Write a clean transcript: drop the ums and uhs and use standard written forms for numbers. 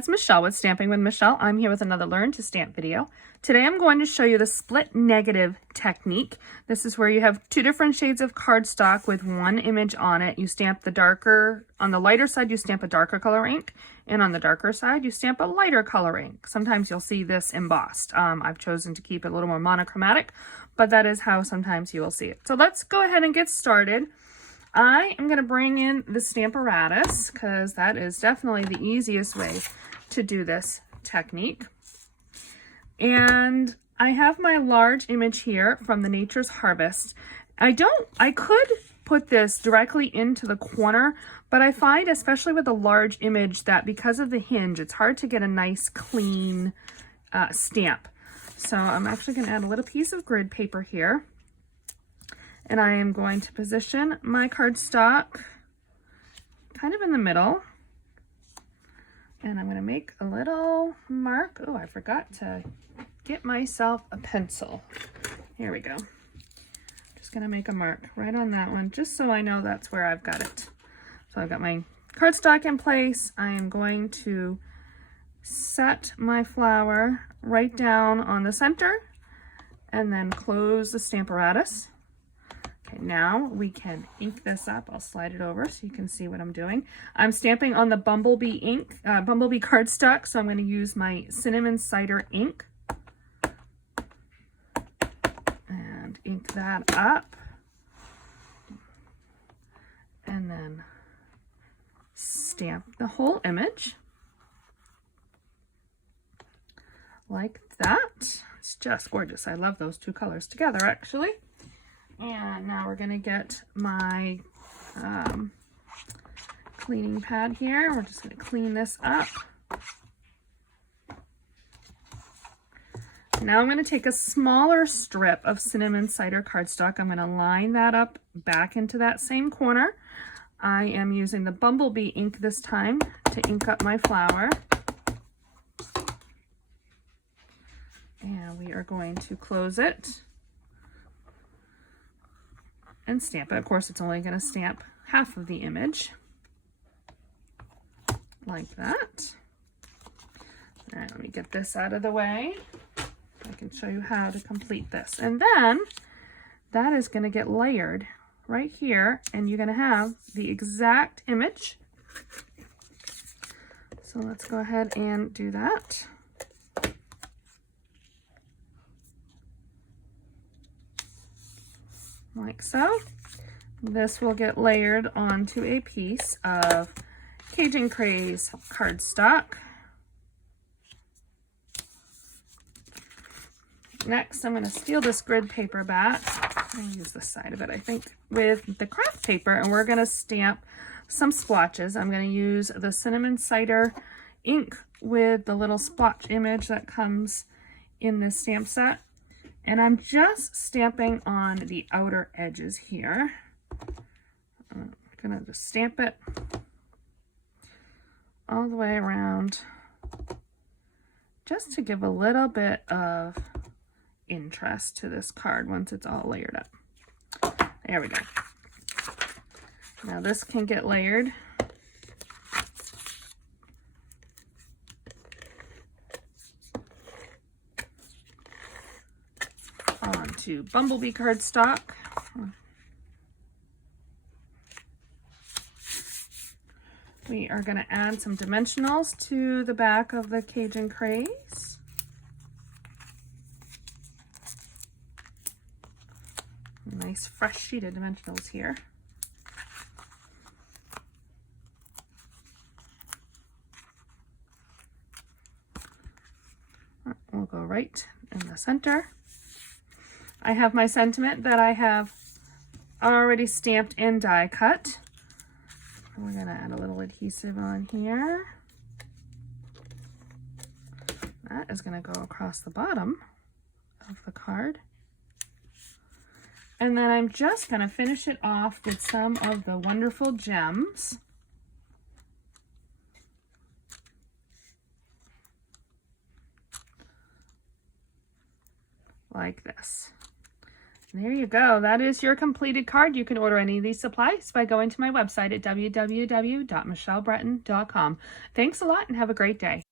it's Michelle with Stamping with Michelle. I'm here with another Learn to Stamp video. Today I'm going to show you the split negative technique. This is where you have two different shades of cardstock with one image on it. You stamp the darker, on the lighter side you stamp a darker color ink, and on the darker side you stamp a lighter color ink. Sometimes you'll see this embossed. I've chosen to keep it a little more monochromatic, but that is how sometimes you will see it. So let's go ahead and get started. I am going to bring in the Stamparatus because that is definitely the easiest way to do this technique. And I have my large image here from the Nature's Harvest. I could put this directly into the corner, but I find, especially with a large image, that because of the hinge, it's hard to get a nice clean stamp. So I'm actually going to add a little piece of grid paper here. And I am going to position my cardstock kind of in the middle. And I'm going to make a little mark. Oh, I forgot to get myself a pencil. Here we go. Just going to make a mark right on that one, just so I know that's where I've got it. So I've got my cardstock in place. I am going to set my flower right down on the center and then close the Stamparatus. Okay, now we can ink this up. I'll slide it over so you can see what I'm doing. I'm stamping on the Bumblebee ink, Bumblebee cardstock, so I'm going to use my cinnamon cider ink and ink that up, and then stamp the whole image like that. It's just gorgeous. I love those two colors together, actually. And now we're going to get my cleaning pad here. We're just going to clean this up. Now I'm going to take a smaller strip of cinnamon cider cardstock. I'm going to line that up back into that same corner. I am using the Bumblebee ink this time to ink up my flower. And we are going to close it and stamp it. Of course, it's only going to stamp half of the image, like that. All right, let me get this out of the way. I can show you how to complete this. And then that is going to get layered right here, and you're going to have the exact image. So let's go ahead and do that. Like so. This will get layered onto a piece of Cajun Craze cardstock. Next, I'm going to steal this grid paper back. I'm going to use the side of it, I think, with the craft paper, and we're going to stamp some splotches. I'm going to use the cinnamon cider ink with the little splotch image that comes in this stamp set. And I'm just stamping on the outer edges here. I'm gonna just stamp it all the way around, just to give a little bit of interest to this card once it's all layered up. There we go. Now this can get layered onto Bumblebee cardstock. We are going to add some dimensionals to the back of the Cajun Craze. Nice fresh sheet of dimensionals here. We'll go right in the center. I have my sentiment that I have already stamped and die cut. We're going to add a little adhesive on here. That is going to go across the bottom of the card. And then I'm just going to finish it off with some of the wonderful gems. Like this. And there you go. That is your completed card. You can order any of these supplies by going to my website at www.michellebreton.com. Thanks a lot and have a great day.